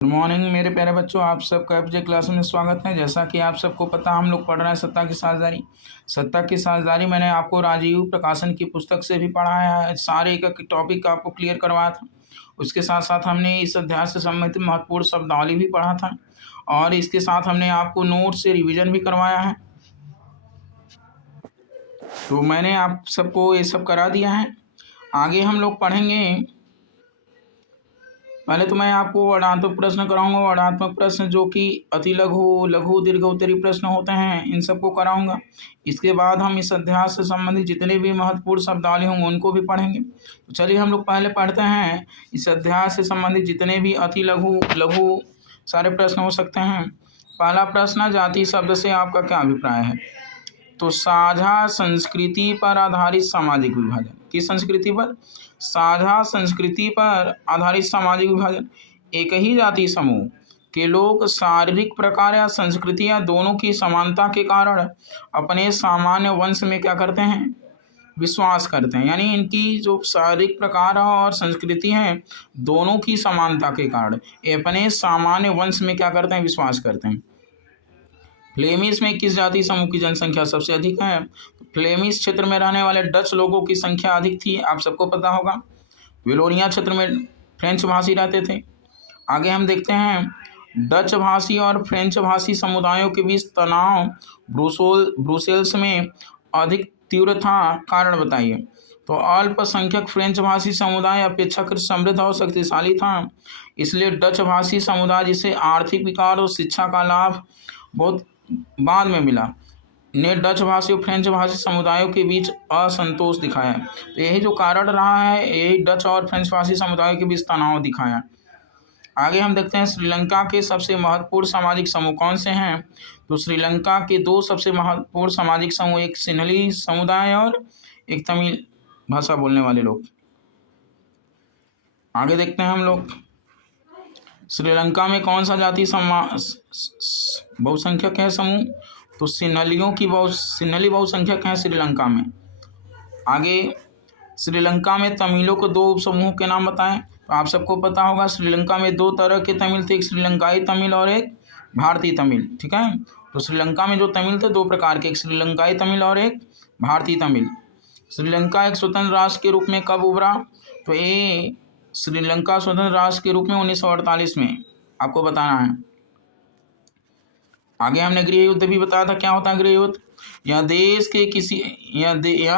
Good morning मेरे प्यारे बच्चों, आप सबका एफजे क्लास में स्वागत है। जैसा कि आप सबको पता, हम लोग पढ़ रहे हैं सत्ता की साझेदारी। सत्ता की साझेदारी मैंने आपको राजीव प्रकाशन की पुस्तक से भी पढ़ाया है, सारे एक टॉपिक आपको क्लियर करवाया था। उसके साथ साथ हमने इस अध्याय से संबंधित महत्वपूर्ण शब्दावली भी पढ़ा था और इसके साथ हमने आपको नोट से रिविजन भी करवाया है। तो मैंने आप सबको ये सब करा दिया है। आगे हम लोग पढ़ेंगे। पहले तो मैं आपको वर्णात्मक प्रश्न कराऊंगा। वर्णात्मक प्रश्न जो कि अति लघु, लघु, दीर्घ, उत्तरी प्रश्न होते हैं, इन सबको कराऊंगा। इसके बाद हम इस अध्याय से संबंधित जितने भी महत्वपूर्ण शब्दावली होंगे उनको भी पढ़ेंगे। तो चलिए हम लोग पहले पढ़ते हैं इस अध्याय से संबंधित जितने भी अति लघु, लघु सारे प्रश्न हो सकते हैं। पहला प्रश्न, जाति शब्द से आपका क्या अभिप्राय है? तो साझा संस्कृति पर आधारित सामाजिक विभाजन। किस संस्कृति पर? साझा संस्कृति पर आधारित सामाजिक विभाजन। एक ही जाति समूह के लोग शारीरिक प्रकार या संस्कृति या दोनों की समानता के कारण अपने सामान्य वंश में क्या करते हैं? विश्वास करते हैं। यानी इनकी जो शारीरिक प्रकार और संस्कृति है, दोनों की समानता के कारण ये अपने सामान्य वंश में क्या करते हैं? विश्वास करते हैं। फ्लेमिश में किस जाति समूह की जनसंख्या सबसे अधिक है? फ्लेमिश क्षेत्र में रहने वाले डच लोगों की संख्या अधिक थी, आप सबको पता होगा। वेलोनिया क्षेत्र में फ्रेंच भाषी रहते थे। आगे हम देखते हैं, डच भाषी और फ्रेंच भाषी समुदायों के बीच तनाव ब्रुसेल्स में अधिक तीव्र था, कारण बताइए। तो अल्पसंख्यक फ्रेंच भाषी समुदाय अपेक्षाकृत समृद्ध और शक्तिशाली था, इसलिए डच भाषी समुदाय जिसे आर्थिक विकास और शिक्षा का लाभ बहुत बाद में मिला, ने डच भाषी और फ्रेंच भाषी समुदायों के बीच असंतोष दिखाया। तो यही जो कारण रहा है, यही डच और फ्रेंच भाषी समुदायों के बीच तनाव दिखाया। आगे हम देखते हैं, श्रीलंका के सबसे महत्वपूर्ण सामाजिक समूह कौन से हैं? तो श्रीलंका के दो सबसे महत्वपूर्ण सामाजिक समूह, एक सिन्हली समुदाय और एक तमिल भाषा बोलने वाले लोग। आगे देखते हैं हम लोग, श्रीलंका में कौन सा जाति बहुसंख्यक है समूह? तो सिन्हली बहुसंख्यक हैं श्रीलंका में। आगे, श्रीलंका में तमिलों के दो उपसमूहों के नाम बताएं। तो आप सबको पता होगा, श्रीलंका में दो तरह के तमिल थे, एक श्रीलंकाई तमिल और एक भारतीय तमिल। ठीक है, तो श्रीलंका में जो तमिल थे दो प्रकार के, एक श्रीलंकाई तमिल और एक भारतीय तमिल। श्रीलंका एक स्वतंत्र राष्ट्र के रूप में कब उभरा? तो ये श्रीलंका स्वतंत्र राष्ट्र के रूप में 1948 में आपको बताना है। आगे हमने गृह युद्ध भी बताया था। क्या होता है गृह युद्ध? यह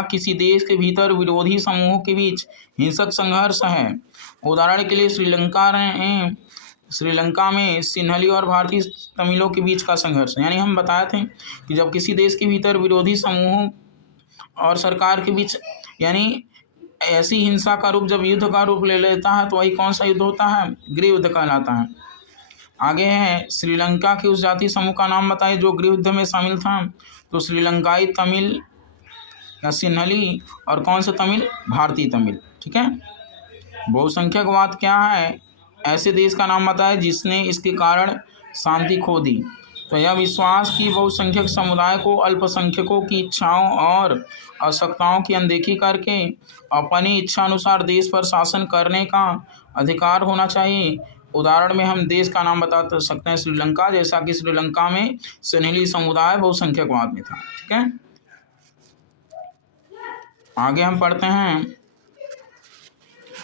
किसी देश के भीतर विरोधी समूहों के बीच हिंसक संघर्ष है। उदाहरण के लिए श्रीलंका में सिन्हली और भारतीय तमिलों के बीच का संघर्ष। यानी हम बताए थे कि जब किसी देश के भीतर विरोधी समूहों और सरकार के बीच, यानी ऐसी हिंसा का रूप जब युद्ध का रूप ले लेता है, तो वही कौन सा युद्ध होता है? गृह युद्ध कहलाता है। आगे है, श्रीलंका के उस जाति समूह का नाम बताइए जो गृह युद्ध में शामिल था। तो श्रीलंकाई तमिल या सिन्हली, और कौन सा तमिल? भारतीय तमिल। ठीक है। बहुसंख्यकवाद क्या है? ऐसे देश का नाम बताए जिसने इसके कारण शांति खो दी। तो यह विश्वास कि बहुसंख्यक समुदाय को अल्पसंख्यकों की इच्छाओं और आवश्यकताओं की अनदेखी करके अपनी इच्छा अनुसार देश पर शासन करने का अधिकार होना चाहिए। उदाहरण में हम देश का नाम बता सकते हैं श्रीलंका, जैसा कि श्रीलंका में सिन्हली समुदाय बहुसंख्यकवाद में था। ठीक है। आगे हम पढ़ते हैं,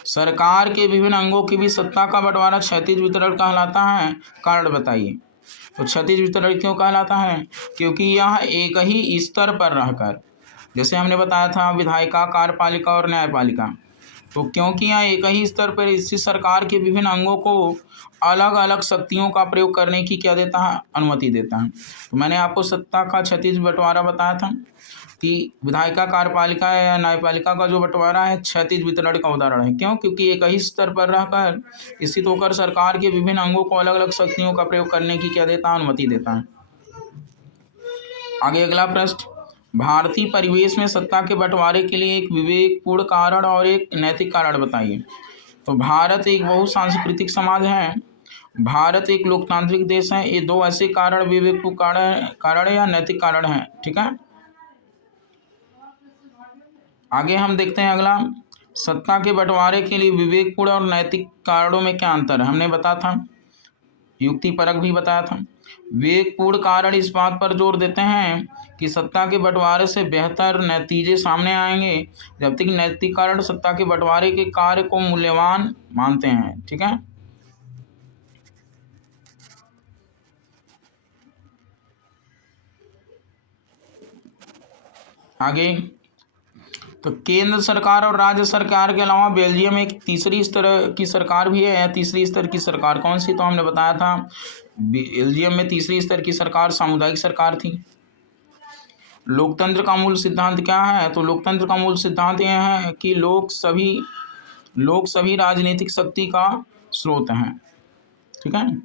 सरकार के विभिन्न अंगों की भी सत्ता का बंटवारा क्षैतिज वितरण कहलाता है, कारण बताइए। तो क्षैतिज वितरण क्यों कहलाता है? क्योंकि यह एक ही स्तर पर रहकर, जैसे हमने बताया था विधायिका, कार्यपालिका और न्यायपालिका, तो क्योंकि यह एक ही स्तर पर इसी सरकार के विभिन्न अंगों को अलग अलग शक्तियों का प्रयोग करने की क्या देता है? अनुमति देता है। तो मैंने आपको सत्ता का क्षैतिज बंटवारा बताया था कि विधायिका, कार्यपालिका या न्यायपालिका का जो बंटवारा है क्षैतिज वितरण का उदाहरण है। क्यों? क्योंकि एक ही स्तर पर रहकर स्थित होकर सरकार के विभिन्न अंगों को अलग अलग शक्तियों का प्रयोग करने की क्या देता है? अनुमति देता है। आगे अगला प्रश्न, भारतीय परिवेश में सत्ता के बंटवारे के लिए एक विवेकपूर्ण कारण और एक नैतिक कारण बताइए। तो भारत एक बहुसांस्कृतिक समाज है, भारत एक लोकतांत्रिक देश है। ये दो ऐसे कारण विवेकपूर्ण कारण या नैतिक कारण हैं। ठीक है। आगे हम देखते हैं अगला, सत्ता के बंटवारे के लिए विवेकपूर्ण और नैतिक कारणों में क्या अंतर है? हमने बताया था युक्ति परक भी बताया था। विवेकपूर्ण कारण इस बात पर जोर देते हैं कि सत्ता के बंटवारे से बेहतर नतीजे सामने आएंगे, जबकि नैतिक कारण सत्ता के बंटवारे के कार्य को मूल्यवान मानते हैं। ठीक है, आगे। तो केंद्र सरकार और राज्य सरकार के अलावा बेल्जियम में एक तीसरी स्तर की सरकार भी है। तीसरी स्तर की सरकार कौन सी? तो हमने बताया था बेल्जियम में तीसरी स्तर की सरकार सामुदायिक सरकार थी। लोकतंत्र का मूल सिद्धांत क्या है? तो लोकतंत्र का मूल सिद्धांत यह है कि लोग सभी राजनीतिक शक्ति का स्रोत हैं। ठीक है,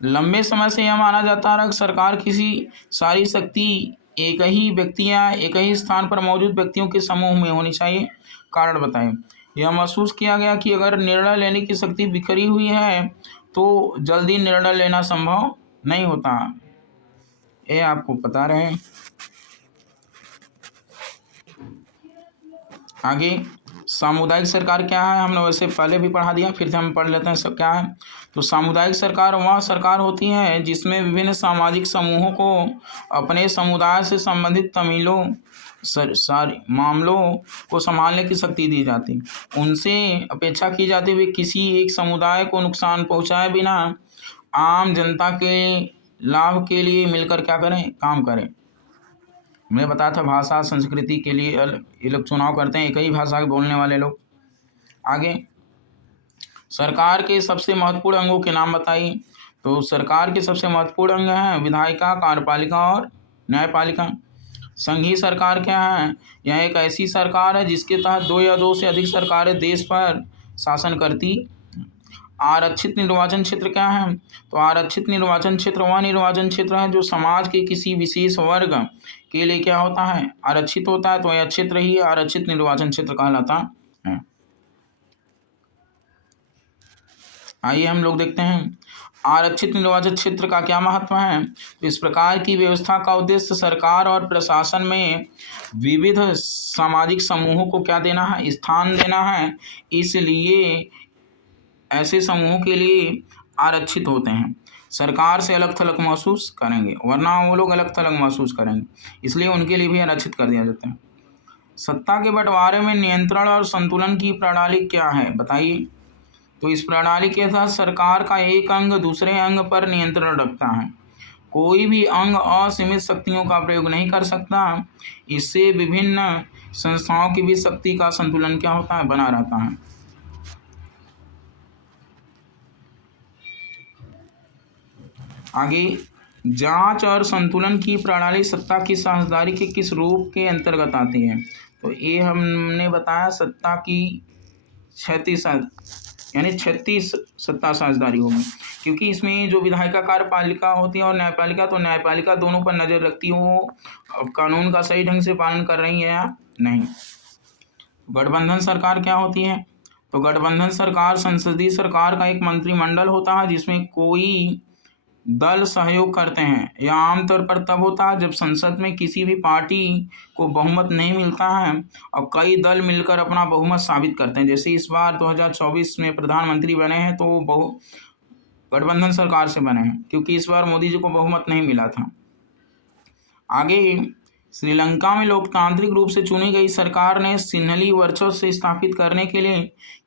लंबे समय से यह माना जाता है कि सरकार किसी सारी शक्ति एक ही व्यक्ति या एक ही स्थान पर मौजूद व्यक्तियों के समूह में होनी चाहिए। कारण बताएं। यह महसूस किया गया कि अगर निर्णय लेने की शक्ति बिखरी हुई है तो जल्दी निर्णय लेना संभव नहीं होता। ये आपको पता रहे। आगे, सामुदायिक सरकार क्या है? हमने वैसे पहले भी पढ़ा दिया, फिर से हम पढ़ लेते हैं सब क्या है। तो सामुदायिक सरकार वह सरकार होती है जिसमें विभिन्न सामाजिक समूहों को अपने समुदाय से संबंधित सारे मामलों को संभालने की शक्ति दी जाती, उनसे अपेक्षा की जाती वे किसी एक समुदाय को नुकसान पहुंचाए बिना आम जनता के लाभ के लिए मिलकर क्या करें? काम करें। मैं बताया था भाषा संस्कृति के लिए ये लोग चुनाव करते हैं, एक ही भाषा के बोलने वाले लोग। आगे, सरकार के सबसे महत्वपूर्ण अंगों के नाम बताइए। तो सरकार के सबसे महत्वपूर्ण अंग हैं विधायिका, कार्यपालिका और न्यायपालिका। संघीय सरकार क्या है? यह एक ऐसी सरकार है जिसके तहत दो या दो से अधिक सरकारें देश पर शासन करती। आरक्षित निर्वाचन क्षेत्र क्या है? तो आरक्षित निर्वाचन क्षेत्र वह निर्वाचन क्षेत्र है जो समाज के किसी विशेष वर्ग के लिए क्या होता है? आरक्षित होता है। तो यह क्षेत्र ही आरक्षित निर्वाचन क्षेत्र कहलाता है। आइए हम लोग देखते हैं आरक्षित निर्वाचन क्षेत्र का क्या महत्व है। तो इस प्रकार की व्यवस्था का उद्देश्य सरकार और प्रशासन में विविध सामाजिक समूहों को क्या देना है? स्थान देना है। इसलिए ऐसे समूहों के लिए आरक्षित होते हैं। सरकार से अलग थलग महसूस करेंगे, वरना वो लोग अलग थलग महसूस करेंगे, इसलिए उनके लिए भी आरक्षित कर दिया जाता है। सत्ता के बंटवारे में नियंत्रण और संतुलन की प्रणाली क्या है? बताइए। तो इस प्रणाली के तहत सरकार का एक अंग दूसरे अंग पर नियंत्रण रखता है। कोई भी अंग असीमित शक्तियों का प्रयोग नहीं कर सकता। इससे विभिन्न संस्थाओं की भी शक्ति का संतुलन क्या होता है? बना रहता है। आगे, जांच और संतुलन की प्रणाली सत्ता की साझेदारी के किस रूप के अंतर्गत आती है? तो ये हमने बताया सत्ता की 36 सत्ता साझेदारी होगी, क्योंकि इसमें जो विधायिका, कार्यपालिका होती है और न्यायपालिका, तो न्यायपालिका दोनों पर नज़र रखती है वो कानून का सही ढंग से पालन कर रही है या नहीं। गठबंधन सरकार क्या होती है? तो गठबंधन सरकार संसदीय सरकार का एक मंत्रिमंडल होता है जिसमें कोई दल सहयोग करते हैं। यह आमतौर पर तब होता है जब संसद में किसी भी पार्टी को बहुमत नहीं मिलता है और कई दल मिलकर अपना बहुमत साबित करते हैं। जैसे इस बार 2024 में प्रधानमंत्री बने हैं तो वो गठबंधन सरकार से बने हैं, क्योंकि इस बार मोदी जी को बहुमत नहीं मिला था। आगे, श्रीलंका में लोकतांत्रिक रूप से चुनी गई सरकार ने सिन्हली वर्चस्व से स्थापित करने के लिए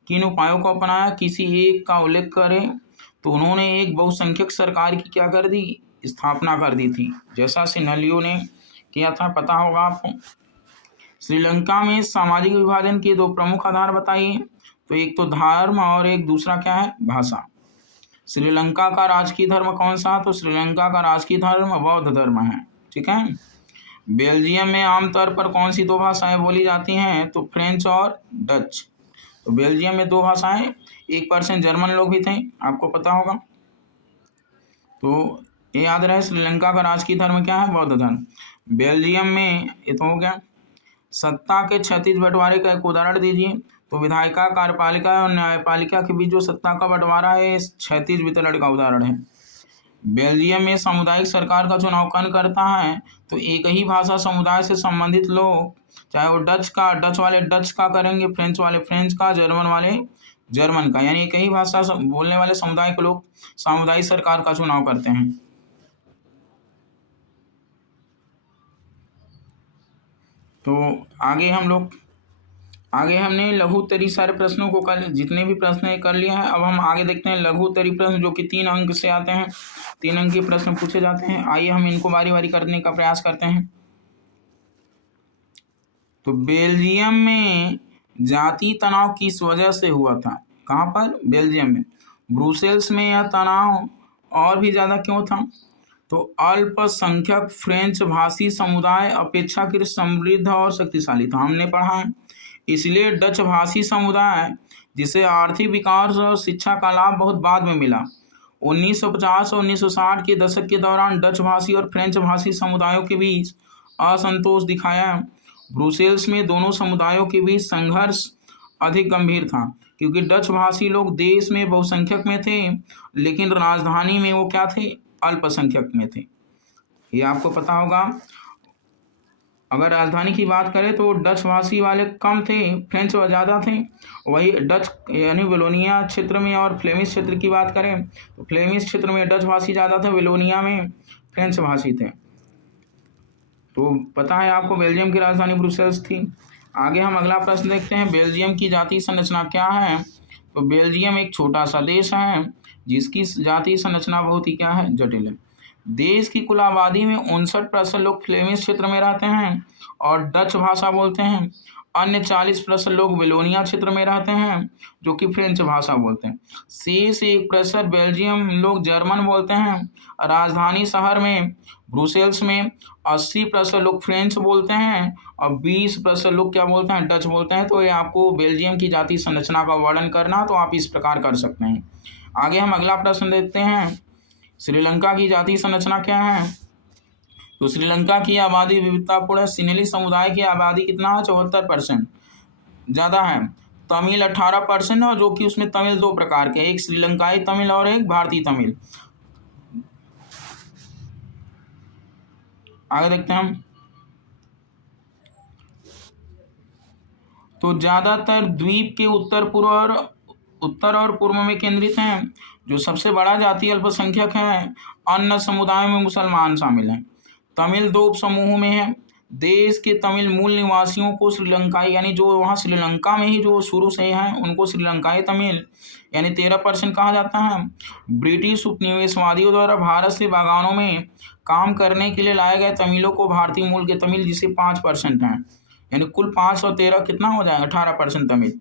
किन उपायों को अपनाया? किसी एक का उल्लेख करें। तो उन्होंने एक बहुसंख्यक सरकार की क्या कर दी? स्थापना कर दी थी, जैसा सिन्हलियों ने किया था, पता होगा आपको। श्रीलंका में सामाजिक विभाजन के दो प्रमुख आधार बताइए। तो एक तो धर्म और एक दूसरा क्या है? भाषा। श्रीलंका का राजकीय धर्म कौन सा? तो श्रीलंका का राजकीय धर्म बौद्ध धर्म है। ठीक है। बेल्जियम में आमतौर पर कौन सी दो भाषाएं बोली जाती हैं? तो फ्रेंच और डच। तो बेल्जियम में दो भाषाएं, 1% जर्मन लोग भी थे, आपको पता होगा। तो ये याद रहे, श्रीलंका का राजकीय धर्म क्या है? बौद्ध धर्म। बेल्जियम में ये तो हो गया। सत्ता के 36 बंटवारे का एक उदाहरण दीजिए। तो विधायिका, कार्यपालिका और न्यायपालिका के बीच जो सत्ता का बंटवारा है 36 वितरण का उदाहरण है। बेल्जियम में सामुदायिक सरकार का चुनाव कौन करता है? तो एक ही भाषा समुदाय से संबंधित लोग, चाहे वो डच वाले डच का करेंगे, फ्रेंच वाले फ्रेंच का, जर्मन वाले जर्मन का, यानी एक ही भाषा बोलने वाले समुदाय के लोग सामुदायिक सरकार का चुनाव करते हैं। तो आगे हमने लघु उत्तरीय सारे प्रश्नों को कर, जितने भी प्रश्न है कर लिया है। अब हम आगे देखते हैं लघु उत्तरीय प्रश्न, जो कि 3 अंक से आते हैं। 3 अंक के प्रश्न पूछे जाते हैं। आइए हम इनको बारी बारी करने का प्रयास करते हैं। तो बेल्जियम में जाति तनाव किस वजह से हुआ था? कहाँ पर? बेल्जियम में। ब्रुसेल्स में यह तनाव और भी ज़्यादा क्यों था? तो अल्पसंख्यक फ्रेंच भाषी समुदाय अपेक्षाकृत समृद्ध और शक्तिशाली था, हमने पढ़ा है। इसलिए डच भाषी समुदाय, जिसे आर्थिक विकास और शिक्षा का लाभ बहुत बाद में मिला। 1950 और 1960 के दशक के दौरान डच भाषी और फ्रेंच भाषी समुदायों के बीच असंतोष दिखाया। ब्रुसेल्स में दोनों समुदायों के बीच संघर्ष अधिक गंभीर था, क्योंकि डच भाषी लोग देश में बहुसंख्यक में थे, लेकिन राजधानी में वो क्या थे? अल्पसंख्यक में थे। ये आपको पता होगा। अगर राजधानी की बात करें तो डच भाषी वाले कम थे, फ्रेंच ज़्यादा थे। वही डच यानी वेलोनिया क्षेत्र में और फ्लेमिश क्षेत्र की बात करें तो फ्लेमिश क्षेत्र में डच भाषी ज़्यादा थे, वेलोनिया में फ्रेंच भाषी थे। तो पता है आपको बेल्जियम की राजधानी ब्रुसेल्स थी। आगे हम अगला प्रश्न देखते हैं, बेल्जियम की जातीय संरचना क्या है? तो बेल्जियम एक छोटा सा देश है जिसकी जातीय संरचना बहुत ही क्या है? जटिल है। देश की कुल आबादी में 59% लोग फ्लेमिश क्षेत्र में रहते हैं और डच भाषा बोलते हैं। अन्य 40% लोग वेलोनिया क्षेत्र में रहते हैं जो कि फ्रेंच भाषा बोलते हैं। शेष 1% बेल्जियम लोग जर्मन बोलते हैं। राजधानी शहर में ब्रुसेल्स में 80% लोग फ्रेंच बोलते हैं और 20% लोग क्या बोलते हैं? डच बोलते हैं। तो ये आपको बेल्जियम की जातीय संरचना का वर्णन करना, तो आप इस प्रकार कर सकते हैं। आगे हम अगला प्रश्न देखते हैं, श्रीलंका की जातीय संरचना क्या है? तो श्रीलंका की आबादी विविधतापूर्ण है। सिन्हली समुदाय की आबादी कितना है? 74%, ज़्यादा है। तमिल 18% और जो कि उसमें तमिल 2 प्रकार के, एक श्रीलंकाई तमिल और एक भारतीय तमिल। आगे देखते हैं हम। तो ज़्यादातर द्वीप के उत्तर और पूर्व में केंद्रित हैं। जो सबसे बड़ा जातीय अल्पसंख्यक है, अन्य समुदायों में मुसलमान शामिल हैं। तमिल 2 उपसमूहों में है। देश के तमिल मूल निवासियों को श्रीलंकाई, यानी जो वहाँ श्रीलंका में ही जो शुरू से हैं उनको श्रीलंकाई तमिल यानी 13% कहा जाता है। ब्रिटिश उपनिवेशवादियों द्वारा भारत से बागानों में काम करने के लिए लाए गए तमिलों को भारतीय मूल के तमिल, जिसे 5% हैं, यानी कुल 5 और 13 कितना हो जाए? 18% तमिल।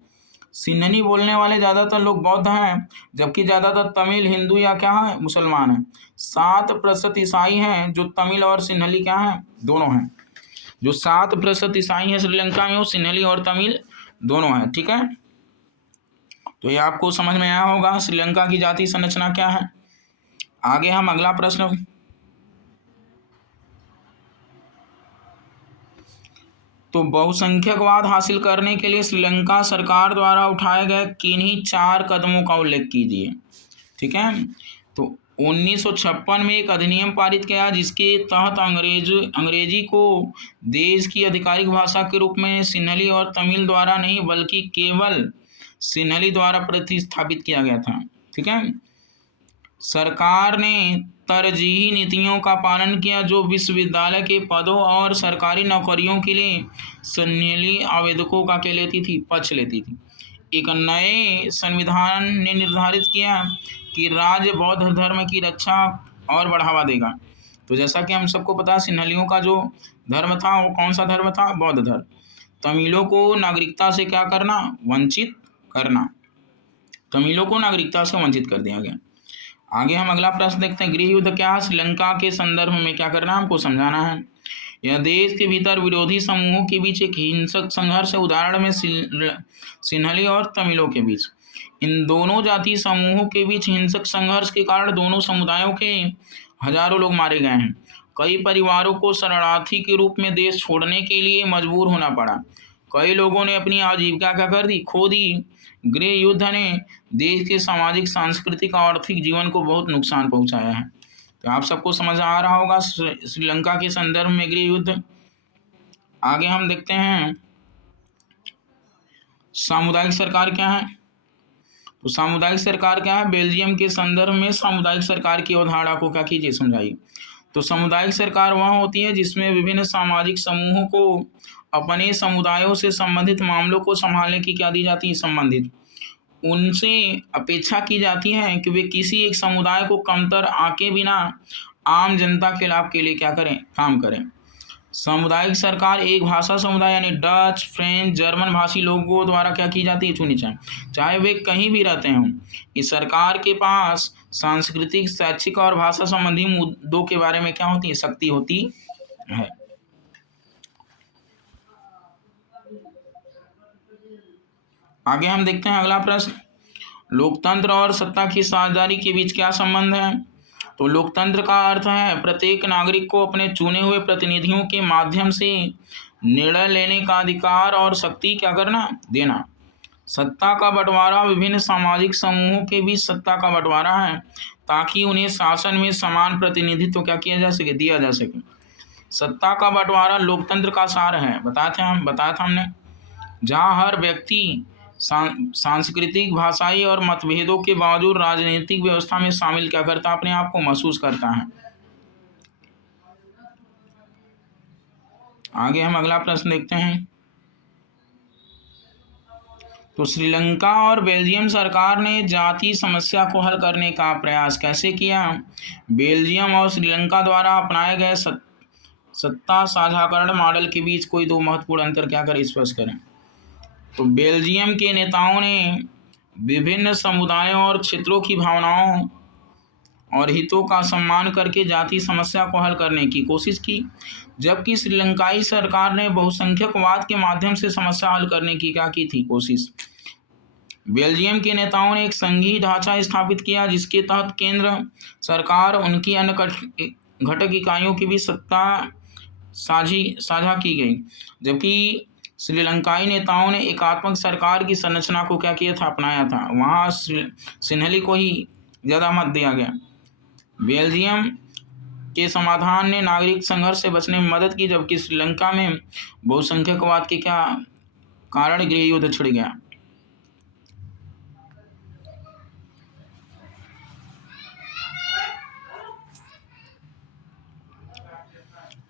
सिन्हली बोलने वाले ज़्यादातर लोग बौद्ध हैं, जबकि ज़्यादातर तमिल हिंदू या क्या है? मुसलमान हैं। 7% ईसाई हैं, जो तमिल और सिन्हली क्या हैं? दोनों हैं। जो 7% ईसाई हैं श्रीलंका में, वो सिन्हली और तमिल दोनों हैं। ठीक है, तो ये आपको समझ में आया होगा श्रीलंका की जातीय संरचना क्या है। आगे हम अगला प्रश्न, तो बहुसंख्यकवाद हासिल करने के लिए श्रीलंका सरकार द्वारा उठाए गए किन्हीं 4 कदमों का उल्लेख कीजिए। ठीक है, तो 1956 में एक अधिनियम पारित किया जिसके तहत अंग्रेजी को देश की आधिकारिक भाषा के रूप में सिन्हली और तमिल द्वारा नहीं बल्कि केवल सिन्हली द्वारा प्रतिस्थापित किया गया था। ठीक है, सरकार ने तरजीही नीतियों का पालन किया जो विश्वविद्यालय के पदों और सरकारी नौकरियों के लिए सिन्हली आवेदकों का क्या लेती थी? पक्ष लेती थी। एक नए संविधान ने निर्धारित किया कि राज्य बौद्ध धर्म की रक्षा और बढ़ावा देगा। तो जैसा कि हम सबको पता है, सिन्हलियों का जो धर्म था वो कौन सा धर्म था? बौद्ध धर्म। तमिलों को नागरिकता से क्या करना? वंचित करना। तमिलों को नागरिकता से वंचित कर दिया गया। आगे हम अगला प्रश्न देखते हैं, गृह युद्ध क्या है? श्रीलंका के संदर्भ में क्या करना है? हमको समझाना है। यह देश के भीतर विरोधी समूहों के बीच एक हिंसक संघर्ष है। उदाहरण में सिन्हली और तमिलों के बीच। इन दोनों जातीय समूहों के बीच हिंसक संघर्ष के कारण दोनों समुदायों के हजारों लोग मारे गए हैं। कई परिवारों को शरणार्थी के रूप में देश छोड़ने के लिए मजबूर होना पड़ा। कई लोगों ने अपनी आजीविका क्या कर दी? खो दी। गृह युद्ध ने देश के सामाजिक, सांस्कृतिक और आर्थिक जीवन को बहुत नुकसान पहुंचाया है। तो आप सबको समझ आ रहा होगा श्रीलंका के संदर्भ में गृह युद्ध। आगे हम देखते हैं सामुदायिक सरकार क्या है। तो सामुदायिक सरकार क्या है? बेल्जियम के संदर्भ में सामुदायिक सरकार की अवधारणा को क्या कीजिए, समझाइए। तो सामुदायिक सरकार वह होती है जिसमें विभिन्न सामाजिक समूहों को अपने समुदायों से संबंधित मामलों को संभालने की क्या दी जाती है, संबंधित उनसे अपेक्षा की जाती है कि वे किसी एक समुदाय को कमतर आके बिना आम जनता के लाभ के लिए क्या करें, काम करें। सामुदायिक सरकार एक भाषा समुदाय यानी डच, फ्रेंच, जर्मन भाषी लोगों द्वारा क्या की जाती है, चुनी जाए, चाहे वे कहीं भी रहते हों। इस सरकार के पास सांस्कृतिक, शैक्षिक और भाषा संबंधी मुद्दों के बारे में क्या होती है, शक्ति होती है। आगे हम देखते हैं अगला प्रश्न, लोकतंत्र और सत्ता की साझेदारी के बीच क्या संबंध है? तो लोकतंत्र का अर्थ है प्रत्येक नागरिक को अपने चुने हुए प्रतिनिधियों के माध्यम से निर्णय लेने का अधिकार और शक्ति क्या करना, देना। सत्ता का बंटवारा विभिन्न सामाजिक समूहों के बीच सत्ता का बंटवारा है ताकि उन्हें शासन में समान प्रतिनिधित्व क्या किया जा सके, दिया जा सके। सत्ता का बंटवारा लोकतंत्र का सार है, बताया था हमने, जहाँ हर व्यक्ति सांस्कृतिक, भाषाई और मतभेदों के बावजूद राजनीतिक व्यवस्था में शामिल क्या करता है, अपने आप को महसूस करता है। आगे हम अगला प्रश्न देखते हैं। तो श्रीलंका और बेल्जियम सरकार ने जाति समस्या को हल करने का प्रयास कैसे किया? बेल्जियम और श्रीलंका द्वारा अपनाए गए सत्ता साझाकरण मॉडल के बीच कोई दो महत्वपूर्ण अंतर क्या करें, स्पष्ट करें। तो बेल्जियम के नेताओं ने विभिन्न समुदायों और क्षेत्रों की भावनाओं और हितों का सम्मान करके जाति समस्या को हल करने की कोशिश की, जबकि श्रीलंकाई सरकार ने बहुसंख्यकवाद के माध्यम से समस्या हल करने की क्या की थी, कोशिश। बेल्जियम के नेताओं ने एक संघीय ढांचा स्थापित किया जिसके तहत केंद्र सरकार उनकी अन्य घटक इकाइयों की भी सत्ता साझा की गई, जबकि श्रीलंकाई नेताओं ने एकात्मक सरकार की संरचना को क्या किया था, अपनाया था। वहाँ सिन्हली को ही ज़्यादा मत दिया गया। बेल्जियम के समाधान ने नागरिक संघर्ष से बचने में मदद की, जबकि श्रीलंका में बहुसंख्यकवाद के क्या कारण गृह युद्ध छिड़ गया।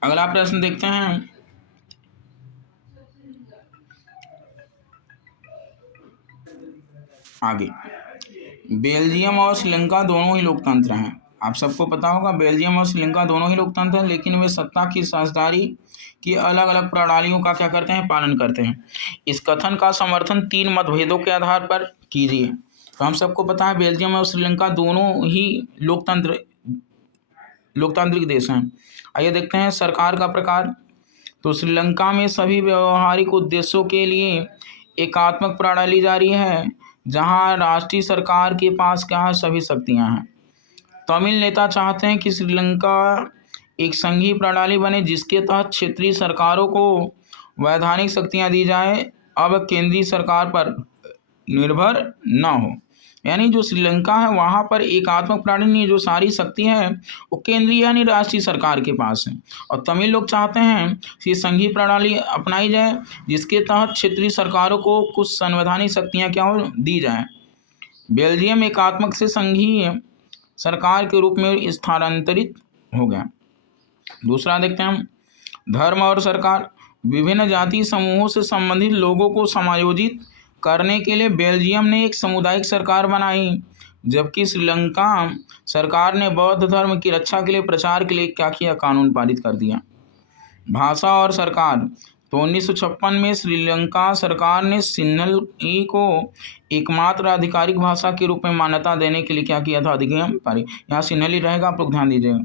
अगला प्रश्न देखते हैं। आगे, बेल्जियम और श्रीलंका दोनों ही लोकतंत्र हैं। आप सबको पता होगा बेल्जियम और श्रीलंका दोनों ही लोकतंत्र हैं, लेकिन वे सत्ता की साझेदारी की अलग अलग प्रणालियों का क्या करते हैं, पालन करते हैं। इस कथन का समर्थन 3 मतभेदों के आधार पर कीजिए। तो हम सबको पता है बेल्जियम और श्रीलंका दोनों ही लोकतांत्रिक देश हैं। आइए देखते हैं सरकार का प्रकार। तो श्रीलंका में सभी व्यवहारिक उद्देश्यों के लिए एकात्मक प्रणाली जारी है, जहां राष्ट्रीय सरकार के पास क्या है, सभी शक्तियां हैं। तमिल नेता चाहते हैं कि श्रीलंका एक संघीय प्रणाली बने जिसके तहत क्षेत्रीय सरकारों को वैधानिक शक्तियां दी जाए, अब केंद्रीय सरकार पर निर्भर न हो। यानी जो श्रीलंका है वहाँ पर एकात्मक प्रणाली नहीं, जो सारी शक्ति है वो केंद्रीय यानी राष्ट्रीय सरकार के पास है। और तमिल लोग चाहते हैं कि संघीय प्रणाली अपनाई जाए जिसके तहत क्षेत्रीय सरकारों को कुछ संवैधानिक शक्तियाँ क्या हो, दी जाए। बेल्जियम एकात्मक से संघीय सरकार के रूप में स्थानांतरित हो गया। दूसरा देखते हैं हम, धर्म और सरकार। विभिन्न जाति समूहों से संबंधित लोगों को समायोजित करने के लिए बेल्जियम ने एक सामुदायिक सरकार बनाई, जबकि श्रीलंका सरकार ने बौद्ध धर्म की रक्षा के लिए प्रचार के लिए क्या किया, कानून पारित कर दिया। भाषा और सरकार। तो 1956 में श्रीलंका सरकार ने सिन्हली को एकमात्र आधिकारिक भाषा के रूप में मान्यता देने के लिए क्या किया था, अधिनियम पारित। यहाँ सिन्हली रहेगा, आप लोग ध्यान दीजिएगा।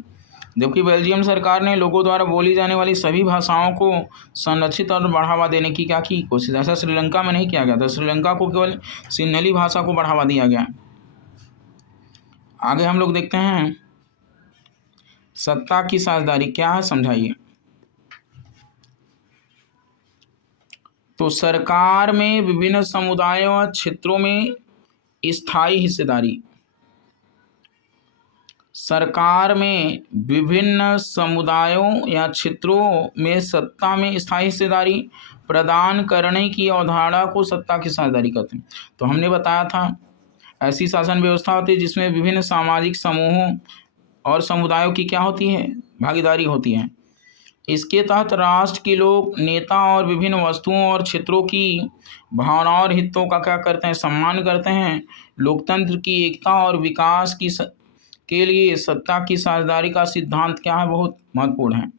जबकि बेल्जियम सरकार ने लोगों द्वारा बोली जाने वाली सभी भाषाओं को संरक्षित और बढ़ावा देने की क्या की कोशिश। ऐसा श्रीलंका में नहीं किया गया था, श्रीलंका को केवल सिन्हली भाषा को बढ़ावा दिया गया। आगे हम लोग देखते हैं सत्ता की साझेदारी क्या है, समझाइए। तो सरकार में विभिन्न समुदायों और क्षेत्रों में स्थायी हिस्सेदारी। सरकार में विभिन्न समुदायों या क्षेत्रों में सत्ता में स्थायी हिस्सेदारी प्रदान करने की अवधारणा को सत्ता की साझेदारी कहते हैं। तो हमने बताया था ऐसी शासन व्यवस्था होती है जिसमें विभिन्न सामाजिक समूहों और समुदायों की क्या होती है, भागीदारी होती है। इसके तहत राष्ट्र के लोग, नेता और विभिन्न वस्तुओं और क्षेत्रों की भावनाओं और हितों का क्या करते हैं, सम्मान करते हैं। लोकतंत्र की एकता और विकास के लिए सत्ता की साझेदारी का सिद्धांत क्या है, बहुत महत्वपूर्ण है।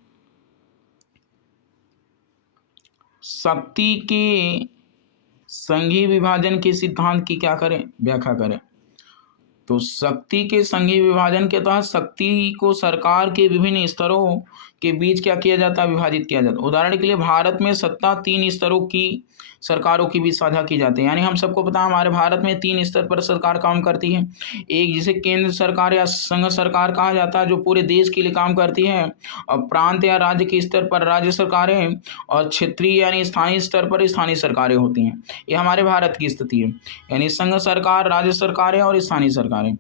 शक्ति के संघीय विभाजन के सिद्धांत की क्या करें, व्याख्या करें। तो शक्ति के संघीय विभाजन के तहत शक्ति को सरकार के विभिन्न स्तरों के बीच क्या किया जाता है, विभाजित किया जाता है। उदाहरण के लिए भारत में सत्ता 3 स्तरों की सरकारों के बीच साझा की जाती है। यानी हम सबको पता है हमारे भारत में 3 स्तर पर सरकार काम करती है। एक जिसे केंद्र सरकार या संघ सरकार कहा जाता है, जो पूरे देश के लिए काम करती है, और प्रांत या राज्य के स्तर पर राज्य सरकारें, और क्षेत्रीय यानी स्थानीय स्तर पर स्थानीय सरकारें होती हैं। ये हमारे भारत की स्थिति है, यानी संघ सरकार, राज्य सरकारें और स्थानीय सरकारें।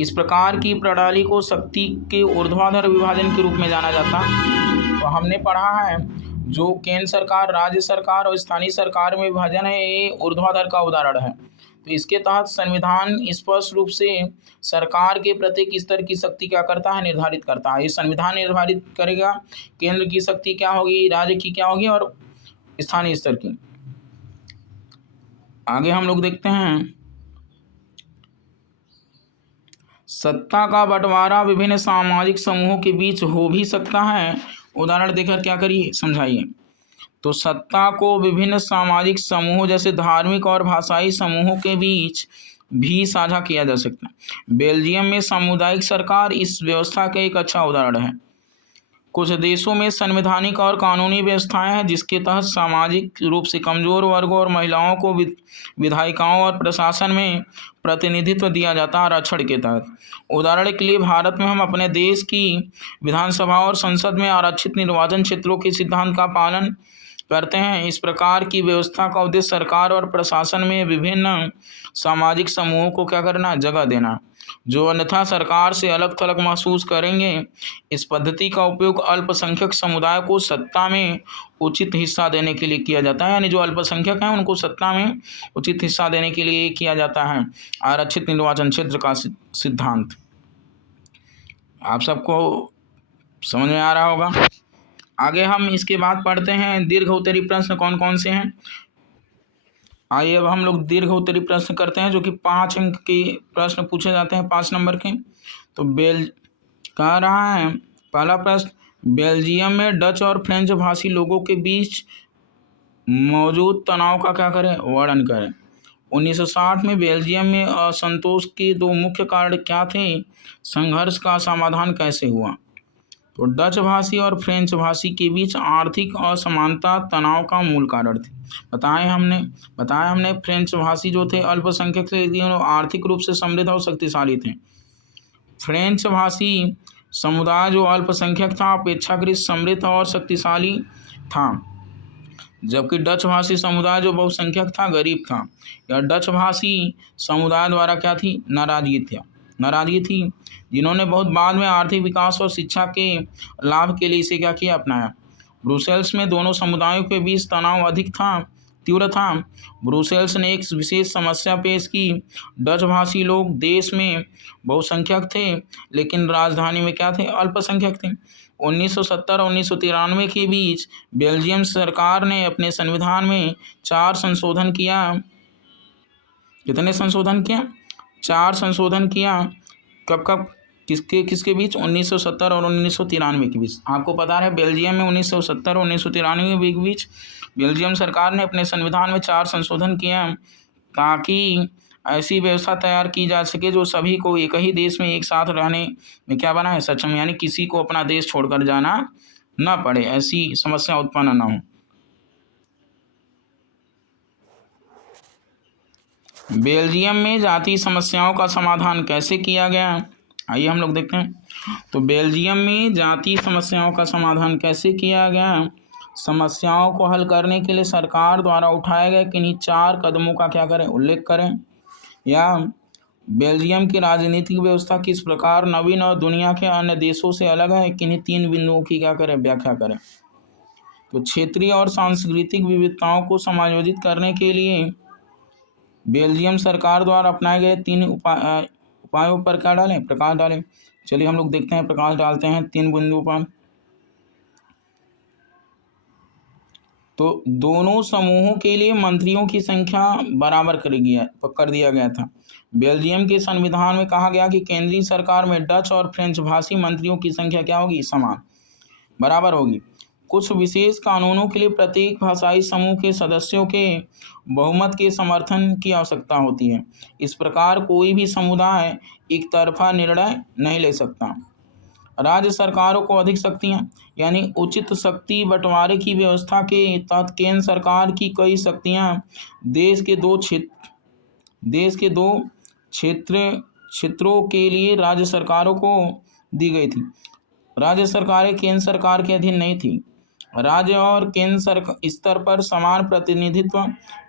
इस प्रकार की प्रणाली को शक्ति के ऊर्ध्वाधर विभाजन के रूप में जाना जाता है। तो हमने पढ़ा है जो केंद्र सरकार, राज्य सरकार और स्थानीय सरकार में विभाजन है, ये ऊर्ध्वाधर का उदाहरण है। तो इसके तहत संविधान स्पष्ट रूप से सरकार के प्रत्येक स्तर की शक्ति क्या करता है, निर्धारित करता है। ये संविधान निर्धारित करेगा केंद्र की शक्ति क्या होगी, राज्य की क्या होगी और स्थानीय स्तर की। आगे हम लोग देखते हैं सत्ता का बंटवारा विभिन्न सामाजिक समूहों के बीच हो भी सकता है। उदाहरण देकर क्या करिए, समझाइए। तो सत्ता को विभिन्न सामाजिक समूहों जैसे धार्मिक और भाषाई समूहों के बीच भी साझा किया जा सकता है। बेल्जियम में सामुदायिक सरकार इस व्यवस्था का एक अच्छा उदाहरण है। कुछ देशों में संवैधानिक और कानूनी व्यवस्थाएं हैं जिसके तहत सामाजिक रूप से कमजोर वर्गों और महिलाओं को विधायिकाओं और प्रशासन में प्रतिनिधित्व दिया जाता है आरक्षण के तहत। उदाहरण के लिए भारत में हम अपने देश की विधानसभा और संसद में आरक्षित निर्वाचन क्षेत्रों के सिद्धांत का पालन करते हैं। इस प्रकार की व्यवस्था का उद्देश्य सरकार और प्रशासन में विभिन्न सामाजिक समूहों को क्या करना, जगह देना, जो अन्यथा सरकार से अलग थलग महसूस करेंगे। इस पद्धति का उपयोग अल्पसंख्यक समुदाय को सत्ता में उचित हिस्सा देने के लिए किया जाता है। यानी जो अल्पसंख्यक हैं उनको सत्ता में उचित हिस्सा देने के लिए किया जाता है आरक्षित निर्वाचन क्षेत्र का सिद्धांत। आप सबको समझ में आ रहा होगा। आगे हम इसके बाद पढ़ते हैं दीर्घ उत्तरी प्रश्न कौन कौन से हैं। आइए अब हम लोग दीर्घ उत्तरी प्रश्न करते हैं, जो कि 5 अंक के प्रश्न पूछे जाते हैं, 5 नंबर के। तो कह रहा है पहला प्रश्न, बेल्जियम में डच और फ्रेंच भाषी लोगों के बीच मौजूद तनाव का क्या करें, वर्णन करें। 1960 में बेल्जियम में असंतोष के 2 मुख्य कारण क्या थे, संघर्ष का समाधान कैसे हुआ। तो डच भाषी और फ्रेंच भाषी के बीच आर्थिक असमानता तनाव का मूल कारण थी। बताया हमने फ्रेंच भाषी जो थे अल्पसंख्यक थे, लेकिन आर्थिक रूप से समृद्ध और शक्तिशाली थे। फ्रेंच भाषी समुदाय जो अल्पसंख्यक था अपेक्षाकृत समृद्ध और शक्तिशाली था, जबकि डच भाषी समुदाय जो बहुसंख्यक था गरीब था। या डच भाषी समुदाय द्वारा क्या थी, नाराजगी थी, जिन्होंने बहुत बाद में आर्थिक विकास और शिक्षा के लाभ के लिए इसे क्या किया, अपनाया। ब्रुसेल्स में दोनों समुदायों के बीच तनाव अधिक तीव्र था। ब्रुसेल्स ने एक विशेष समस्या पेश की, डच भाषी लोग देश में बहुसंख्यक थे लेकिन राजधानी में क्या थे, अल्पसंख्यक थे। 1970 और 1993 के बीच बेल्जियम सरकार ने अपने संविधान में 4 संशोधन किया। कितने संशोधन किया, 4 संशोधन किया। कब किसके बीच, 1970 और 1993 के बीच। आपको पता है बेल्जियम में 1970 और 1993 के बीच बेल्जियम सरकार ने अपने संविधान में 4 संशोधन किए ताकि ऐसी व्यवस्था तैयार की जा सके जो सभी को एक ही देश में एक साथ रहने में क्या बना है, सक्षम, यानी किसी को अपना देश छोड़कर जाना न पड़े, ऐसी समस्या उत्पन्न न हो। बेल्जियम में जातीय समस्याओं का समाधान कैसे किया गया, आइए हम लोग देखते हैं। तो बेल्जियम में जातीय समस्याओं का समाधान कैसे किया गया। समस्याओं को हल करने के लिए सरकार द्वारा उठाए गए किन्हीं 4 कदमों का क्या करें, उल्लेख करें। या बेल्जियम की राजनीतिक व्यवस्था किस प्रकार नवीन और दुनिया के अन्य देशों से अलग है, किन्हीं 3 बिंदुओं की क्या करें, व्याख्या करें। तो क्षेत्रीय और सांस्कृतिक विविधताओं को समायोजित करने के लिए बेल्जियम सरकार द्वारा अपनाए गए 3 उपायों पर क्या डालें, प्रकाश डालें। चलिए हम लोग देखते हैं, प्रकाश डालते हैं 3 बिंदुओं पर। तो दोनों समूहों के लिए मंत्रियों की संख्या बराबर कर दिया गया था। बेल्जियम के संविधान में कहा गया कि केंद्रीय सरकार में डच और फ्रेंच भाषी मंत्रियों की संख्या क्या होगी, समान, बराबर होगी। कुछ विशेष कानूनों के लिए प्रत्येक भाषाई समूह के सदस्यों के बहुमत के समर्थन की आवश्यकता होती है। इस प्रकार कोई भी समुदाय एक तरफा निर्णय नहीं ले सकता। राज्य सरकारों को अधिक शक्तियां, यानी उचित शक्ति बंटवारे की व्यवस्था के तहत केंद्र सरकार की कई शक्तियां देश के दो क्षेत्रों के लिए राज्य सरकारों को दी गई थी। राज्य सरकारें केंद्र सरकार के अधीन नहीं थी। राज्य और केंद्र स्तर पर समान प्रतिनिधित्व।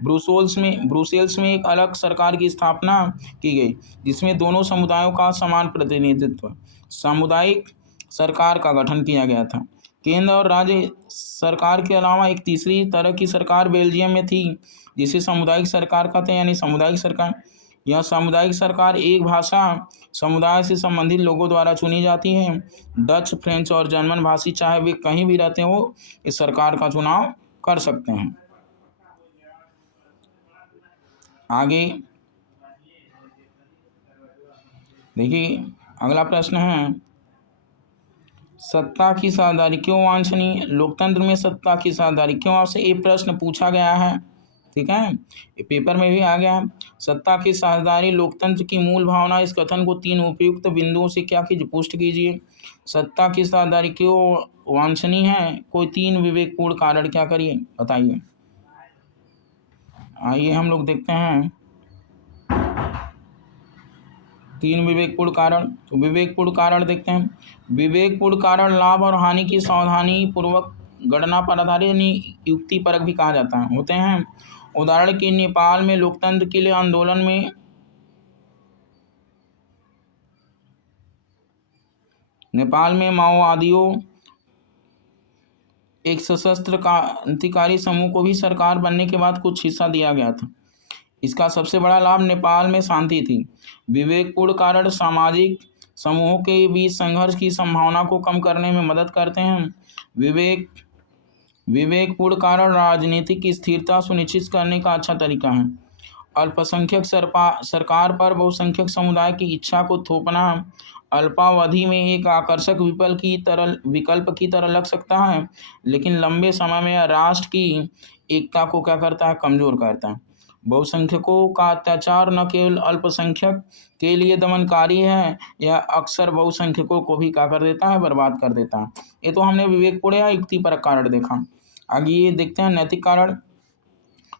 ब्रुसेल्स में एक अलग सरकार की स्थापना की गई जिसमें दोनों समुदायों का समान प्रतिनिधित्व। सामुदायिक सरकार का गठन किया गया था। केंद्र और राज्य सरकार के अलावा एक तीसरी तरह की सरकार बेल्जियम में थी जिसे सामुदायिक सरकार कहते हैं, यानी सामुदायिक सरकार। यह सामुदायिक सरकार एक भाषा समुदाय से संबंधित लोगों द्वारा चुनी जाती है। डच, फ्रेंच और जर्मन भाषी चाहे वे कहीं भी रहते हो इस सरकार का चुनाव कर सकते हैं। आगे देखिए, अगला प्रश्न है, सत्ता की साझेदारी क्यों वांछनीय? लोकतंत्र में सत्ता की साझेदारी क्यों आवश्यक? ये प्रश्न पूछा गया है, ठीक है, ये पेपर में भी आ गया है। सत्ता की साझेदारी लोकतंत्र की मूल भावना। इस कथन को 3 उपयुक्त बिंदुओं से क्या कीजिए, पुष्ट कीजिए। सत्ता की साझेदारी क्यों वांछनीय है? कोई 3 विवेकपूर्ण कारण क्या करिए, बताइए। आइए हम लोग देखते हैं 3 विवेकपूर्ण कारण। तो विवेकपूर्ण कारण देखते हैं। विवेकपूर्ण कारण लाभ और हानि की सावधानी पूर्वक गणना पर आधारित युक्ति परक भी कहा जाता है, होते हैं। उदाहरण के नेपाल में लोकतंत्र के लिए आंदोलन में माओवादियों एक सशस्त्र क्रांतिकारी समूह को भी सरकार बनने के बाद कुछ हिस्सा दिया गया था। इसका सबसे बड़ा लाभ नेपाल में शांति थी। विवेकपूर्ण कारण सामाजिक समूहों के बीच संघर्ष की संभावना को कम करने में मदद करते हैं। विवेकपूर्ण कारण राजनीतिक स्थिरता सुनिश्चित करने का अच्छा तरीका है। अल्पसंख्यक सरकार पर बहुसंख्यक समुदाय की इच्छा को थोपना अल्पावधि में एक आकर्षक विकल्प की तरह लग सकता है, लेकिन लंबे समय में राष्ट्र की एकता को क्या करता है, कमजोर करता है। बहुसंख्यकों का अत्याचार न केवल अल्पसंख्यक के लिए दमनकारी है, यह अक्सर बहुसंख्यकों को भी क्या कर देता है, बर्बाद कर देता है। ये तो हमने विवेकपूर्ण या युक्तिपरक कारण देखा। आगे ये देखते हैं नैतिक कारण।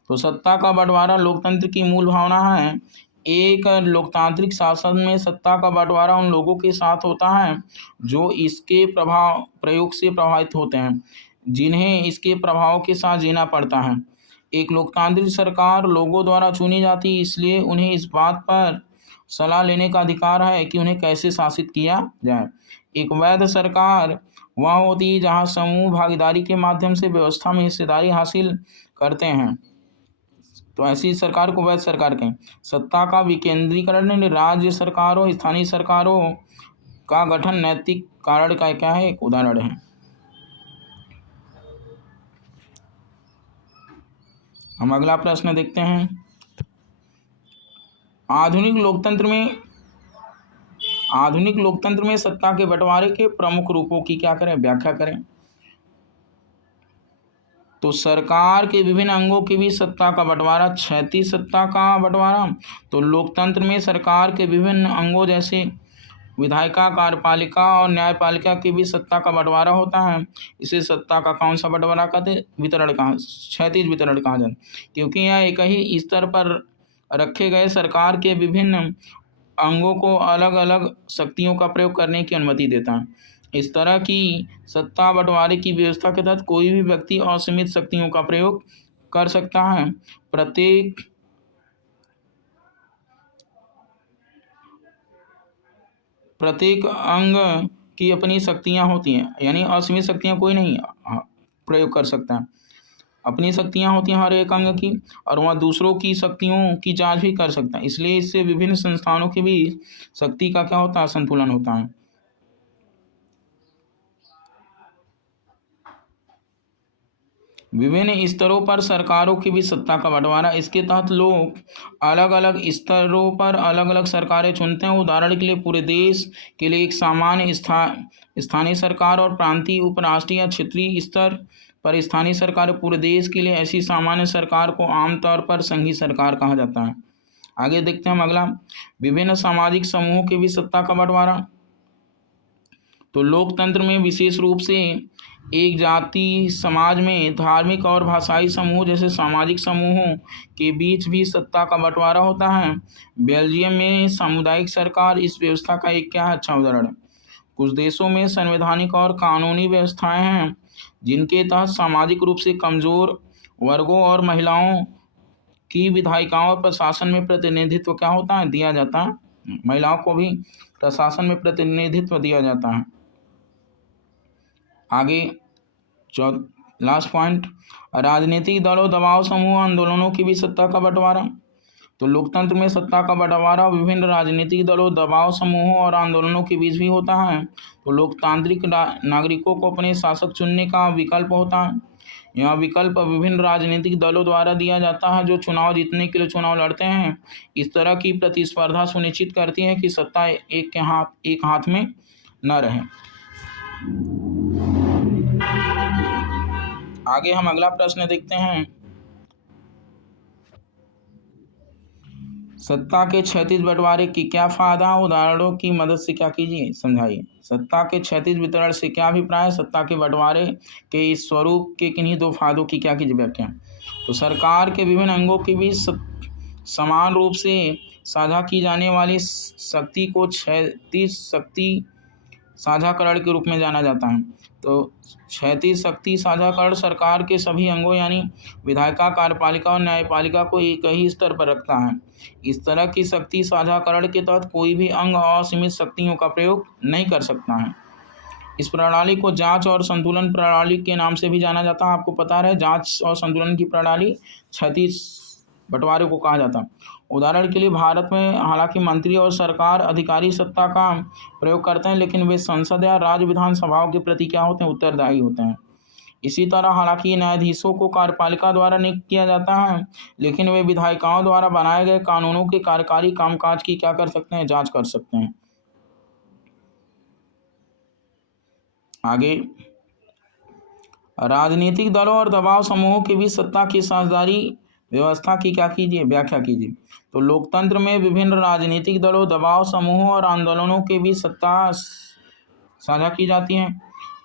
तो सत्ता का बंटवारा लोकतंत्र की मूल भावना है। एक लोकतांत्रिक शासन में सत्ता का बंटवारा उन लोगों के साथ होता है जो इसके प्रयोग से प्रभावित होते हैं, जिन्हें इसके प्रभाव के साथ जीना पड़ता है। एक लोकतांत्रिक सरकार लोगों द्वारा चुनी जाती है, इसलिए उन्हें इस बात पर सलाह लेने का अधिकार है कि उन्हें कैसे शासित किया जाए। एक वैध सरकार वह होती है जहाँ समूह भागीदारी के माध्यम से व्यवस्था में हिस्सेदारी हासिल करते हैं, तो ऐसी सरकार को वैध सरकार कहें। सत्ता का विकेंद्रीकरण, राज्य सरकारों स्थानीय सरकारों का गठन नैतिक कारण का क्या है, एक उदाहरण है। हम अगला प्रश्न देखते हैं। आधुनिक लोकतंत्र में सत्ता के बंटवारे के प्रमुख रूपों की क्या करें, व्याख्या करें। तो सरकार के विभिन्न अंगों के बीच सत्ता का बंटवारा, क्षैतिज सत्ता का बंटवारा। तो लोकतंत्र में सरकार के विभिन्न अंगों जैसे विधायिका, कार्यपालिका और न्यायपालिका के बीच सत्ता का बंटवारा होता है। इसे सत्ता का कौन सा बंटवारा कहते हैं, वितरण कहा, क्षैतिज वितरण कहा जाता है, क्योंकि यह एक ही स्तर पर रखे गए सरकार के विभिन्न अंगों को अलग अलग शक्तियों का प्रयोग करने की अनुमति देता है। इस तरह की सत्ता बंटवारे की व्यवस्था के तहत कोई भी व्यक्ति असीमित शक्तियों का प्रयोग कर सकता है। प्रत्येक अंग की अपनी शक्तियां होती हैं, यानी असीमित शक्तियां कोई नहीं प्रयोग कर सकता है। अपनी शक्तियाँ होती हैं हर एक अंग की, और वह दूसरों की शक्तियों की जांच भी कर सकता है। इसलिए इससे विभिन्न संस्थानों के बीच शक्ति का क्या होता है, संतुलन होता है। विभिन्न स्तरों पर सरकारों की भी सत्ता का बंटवारा, इसके तहत लोग अलग अलग स्तरों पर अलग अलग सरकारें चुनते हैं। उदाहरण के लिए पूरे देश के लिए एक सामान्य स्थानीय सरकार और प्रांतीय, उपराष्ट्रीय या क्षेत्रीय स्तर पर स्थानीय सरकार। पूरे देश के लिए ऐसी सामान्य सरकार को आमतौर पर संघीय सरकार कहा जाता है। आगे देखते हैं हम अगला, विभिन्न सामाजिक समूहों के भी सत्ता का बंटवारा। तो लोकतंत्र में विशेष रूप से एक जाति समाज में धार्मिक और भाषाई समूह जैसे सामाजिक समूहों के बीच भी सत्ता का बंटवारा होता है। बेल्जियम में सामुदायिक सरकार इस व्यवस्था का एक क्या अच्छा उदाहरण है। कुछ देशों में संवैधानिक और कानूनी व्यवस्थाएं हैं जिनके तहत सामाजिक रूप से कमजोर वर्गों और महिलाओं की विधायिकाओं और प्रशासन में प्रतिनिधित्व क्या होता है, दिया जाता है। महिलाओं को भी प्रशासन में प्रतिनिधित्व दिया जाता है। आगे लास्ट पॉइंट, राजनीतिक दलों, दबाव समूह, आंदोलनों की भी सत्ता का बंटवारा। तो लोकतंत्र में सत्ता का बंटवारा विभिन्न राजनीतिक दलों, दबाव समूहों और आंदोलनों के बीच भी होता है। तो लोकतांत्रिक नागरिकों को अपने शासक चुनने का विकल्प होता है। यह विकल्प विभिन्न राजनीतिक दलों द्वारा दिया जाता है जो चुनाव जीतने के लिए चुनाव लड़ते हैं। इस तरह की प्रतिस्पर्धा सुनिश्चित करती है कि सत्ता एक हाथ में न रहे। आगे हम अगला प्रश्न देखते हैं, सत्ता के क्षैतिज बंटवारे की क्या फायदा, उदाहरणों की मदद से क्या कीजिए, समझाइए। सत्ता के क्षैतिज वितरण से क्या अभिप्राय है, सत्ता के बंटवारे के इस स्वरूप के किन्हीं दो फायदों की क्या कीजिए व्याख्या। तो सरकार के विभिन्न अंगों के बीच समान रूप से साझा की जाने वाली शक्ति को क्षैतिज शक्ति साझाकरण के रूप में जाना जाता है। तो क्षैतिज शक्ति साझाकरण सरकार के सभी अंगों यानी विधायिका, कार्यपालिका और न्यायपालिका को एक ही स्तर पर रखता है। इस तरह की शक्ति साझाकरण के तहत कोई भी अंग असीमित शक्तियों का प्रयोग नहीं कर सकता है। इस प्रणाली को जांच और संतुलन प्रणाली के नाम से भी जाना जाता है। आपको पता है जांच और संतुलन की प्रणाली क्षैतिज बंटवारे को कहा जाता है। उदाहरण के लिए भारत में हालांकि मंत्री और सरकार अधिकारी सत्ता का प्रयोग करते हैं, लेकिन वे संसद या राज्य विधानसभाओं के प्रति क्या होते हैं, उत्तरदायी होते हैं। इसी तरह हालांकि न्यायाधीशों को कार्यपालिका द्वारा नियुक्त किया जाता है, लेकिन वे विधायिकाओं द्वारा बनाए गए कानूनों के कार्यकारी कामकाज की क्या कर सकते हैं, जांच कर सकते हैं। आगे, राजनीतिक दलों और दबाव समूहों के बीच सत्ता की साझेदारी व्यवस्था की क्या कीजिए, व्याख्या कीजिए। तो लोकतंत्र में विभिन्न राजनीतिक दलों, दबाव समूहों और आंदोलनों के बीच सत्ता साझा की जाती है।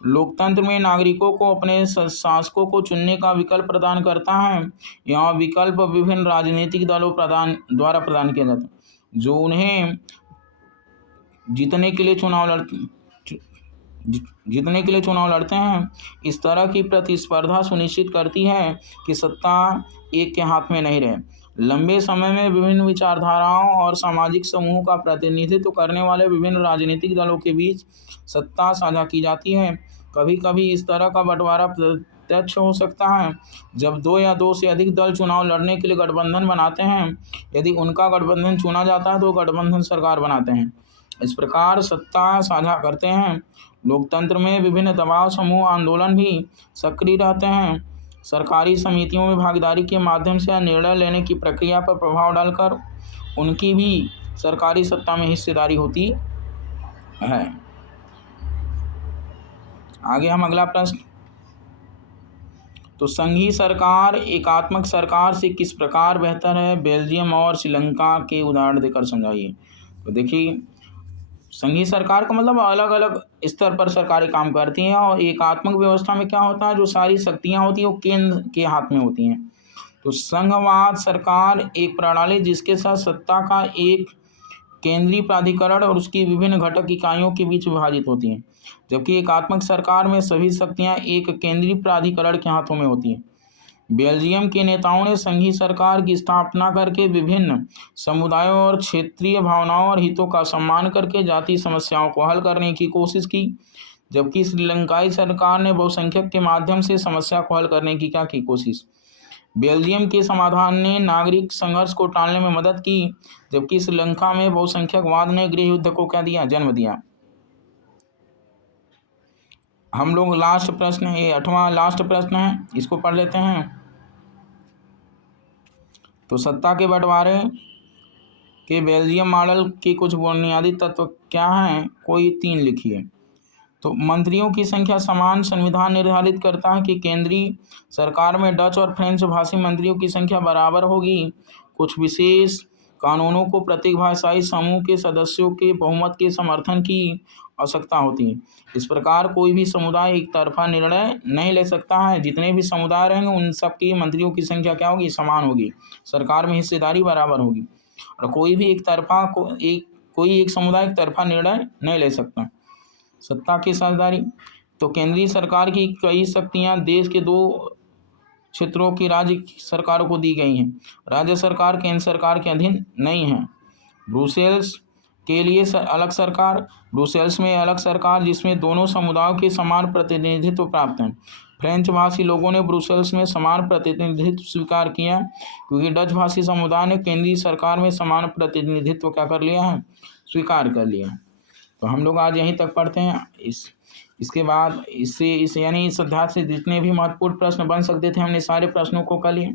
लोकतंत्र में नागरिकों को अपने शासकों को चुनने का विकल्प प्रदान करता है। यह विकल्प विभिन्न राजनीतिक दलों द्वारा प्रदान किया जाता है जो उन्हें जीतने के लिए चुनाव लड़ते हैं। इस तरह की प्रतिस्पर्धा सुनिश्चित करती है कि सत्ता एक के हाथ में नहीं रहे। लंबे समय में विभिन्न विचारधाराओं और सामाजिक समूहों का प्रतिनिधित्व करने वाले विभिन्न राजनीतिक दलों के बीच सत्ता साझा की जाती है। कभी कभी इस तरह का बंटवारा प्रत्यक्ष हो सकता है जब दो या दो से अधिक दल चुनाव लड़ने के लिए गठबंधन बनाते हैं। यदि उनका गठबंधन चुना जाता है तो गठबंधन सरकार बनाते हैं। इस प्रकार सत्ता साझा करते हैं। लोकतंत्र में विभिन्न दबाव समूह आंदोलन भी सक्रिय रहते हैं। सरकारी समितियों में भागीदारी के माध्यम से निर्णय लेने की प्रक्रिया पर प्रभाव डालकर उनकी भी सरकारी सत्ता में हिस्सेदारी होती है। आगे हम अगला प्रश्न, तो संघीय सरकार एकात्मक सरकार से किस प्रकार बेहतर है, बेल्जियम और श्रीलंका के उदाहरण देकर समझाइए। तो देखिए, संघीय सरकार का मतलब अलग अलग स्तर पर सरकारें काम करती हैं, और एकात्मक व्यवस्था में क्या होता है, जो सारी शक्तियां होती हैं वो केंद्र के हाथ में होती हैं। तो संघवाद सरकार एक प्रणाली जिसके साथ सत्ता का एक केंद्रीय प्राधिकरण और उसकी विभिन्न घटक इकाइयों के बीच विभाजित होती हैं, जबकि एकात्मक सरकार में सभी शक्तियां एक केंद्रीय प्राधिकरण के हाथों में होती हैं। बेल्जियम के नेताओं ने संघीय सरकार की स्थापना करके विभिन्न समुदायों और क्षेत्रीय भावनाओं और हितों का सम्मान करके जातीय समस्याओं को हल करने की कोशिश की। जबकि श्रीलंकाई सरकार ने बहुसंख्यक के माध्यम से समस्या को हल करने की क्या की कोशिश। बेल्जियम के समाधान ने नागरिक संघर्ष को टालने में मदद की, जबकि श्रीलंका में बहुसंख्यकवाद ने गृह युद्ध को क्या दिया, जन्म दिया। हम लोग लास्ट प्रश्न, ये 8वां लास्ट प्रश्न है, इसको पढ़ लेते हैं। तो सत्ता के बंटवारे के बेल्जियम मॉडल के कुछ बुनियादी तत्व क्या हैं, कोई 3 लिखिए। तो मंत्रियों की संख्या समान। संविधान निर्धारित करता है कि केंद्रीय सरकार में डच और फ्रेंच भाषी मंत्रियों की संख्या बराबर होगी। कुछ विशेष कानूनों को प्रत्येक भाषाई समूह के सदस्यों के बहुमत के समर्थन की आवश्यकता होती है। इस प्रकार कोई भी समुदाय एक तरफा निर्णय नहीं ले सकता है। जितने भी समुदाय रहेंगे उन सबकी मंत्रियों की संख्या क्या होगी, समान होगी। सरकार में हिस्सेदारी बराबर होगी और कोई भी कोई एक समुदाय एक तरफा निर्णय नहीं ले सकता। सत्ता की साझेदारी, तो केंद्रीय सरकार की कई शक्तियां देश के 2 क्षेत्रों की राज्य सरकारों को दी गई हैं। राज्य सरकार केंद्र सरकार के अधीन नहीं है। ब्रुसेल्स के लिए अलग सरकार, ब्रुसेल्स में अलग सरकार जिसमें दोनों समुदायों के समान प्रतिनिधित्व प्राप्त है। फ्रेंच भाषी लोगों ने ब्रुसेल्स में समान प्रतिनिधित्व स्वीकार किया, क्योंकि डच भाषी समुदाय ने केंद्रीय सरकार में समान प्रतिनिधित्व क्या कर लिया है, स्वीकार कर लिया। तो हम लोग आज यहीं तक पढ़ते हैं। इसके बाद यानी इस अध्याय से जितने भी महत्वपूर्ण प्रश्न बन सकते थे हमने सारे प्रश्नों को कर लिए।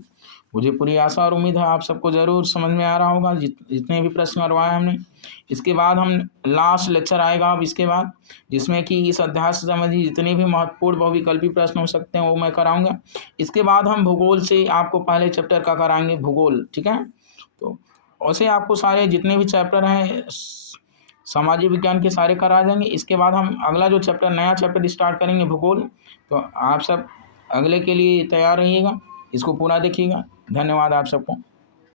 मुझे पूरी आशा और उम्मीद है आप सबको ज़रूर समझ में आ रहा होगा जितने भी प्रश्न करवाए हमने। इसके बाद हम लास्ट लेक्चर आएगा अब इसके बाद, जिसमें कि इस अध्याय से संबंधित जितने भी महत्वपूर्ण बहुविकल्पी प्रश्न हो सकते हैं वो मैं कराऊंगा। इसके बाद हम भूगोल से आपको पहले चैप्टर का कराएंगे, भूगोल, ठीक है। तो वैसे आपको सारे जितने भी चैप्टर हैं सामाजिक विज्ञान के सारे करा देंगे। इसके बाद हम अगला जो चैप्टर, नया चैप्टर स्टार्ट करेंगे, भूगोल। तो आप सब अगले के लिए तैयार रहिएगा, इसको पूरा देखिएगा। धन्यवाद आप सबको।